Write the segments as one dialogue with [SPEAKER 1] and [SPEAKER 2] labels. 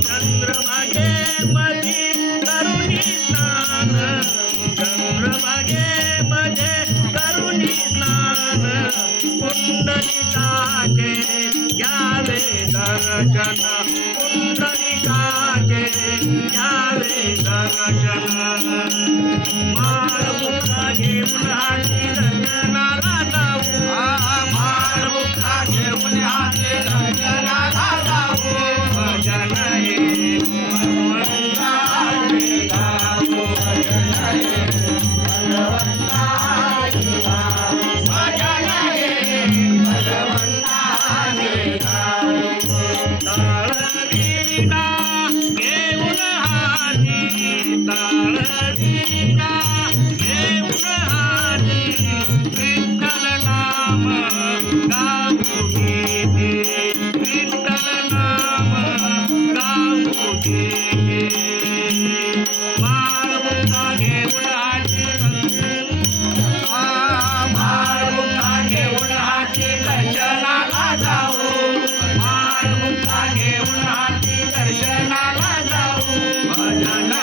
[SPEAKER 1] चंद्रभागे मध्ये करुणी स्नान चंद्रभागे मध्ये करुणी स्नान कुंडलिकाचे घ्यावे दर्शन लागे यावे सांगा माळ घेऊन हाती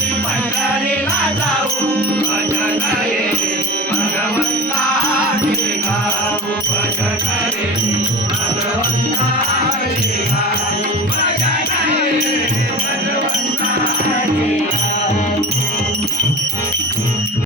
[SPEAKER 1] भजनारेला जाऊ. भजनारे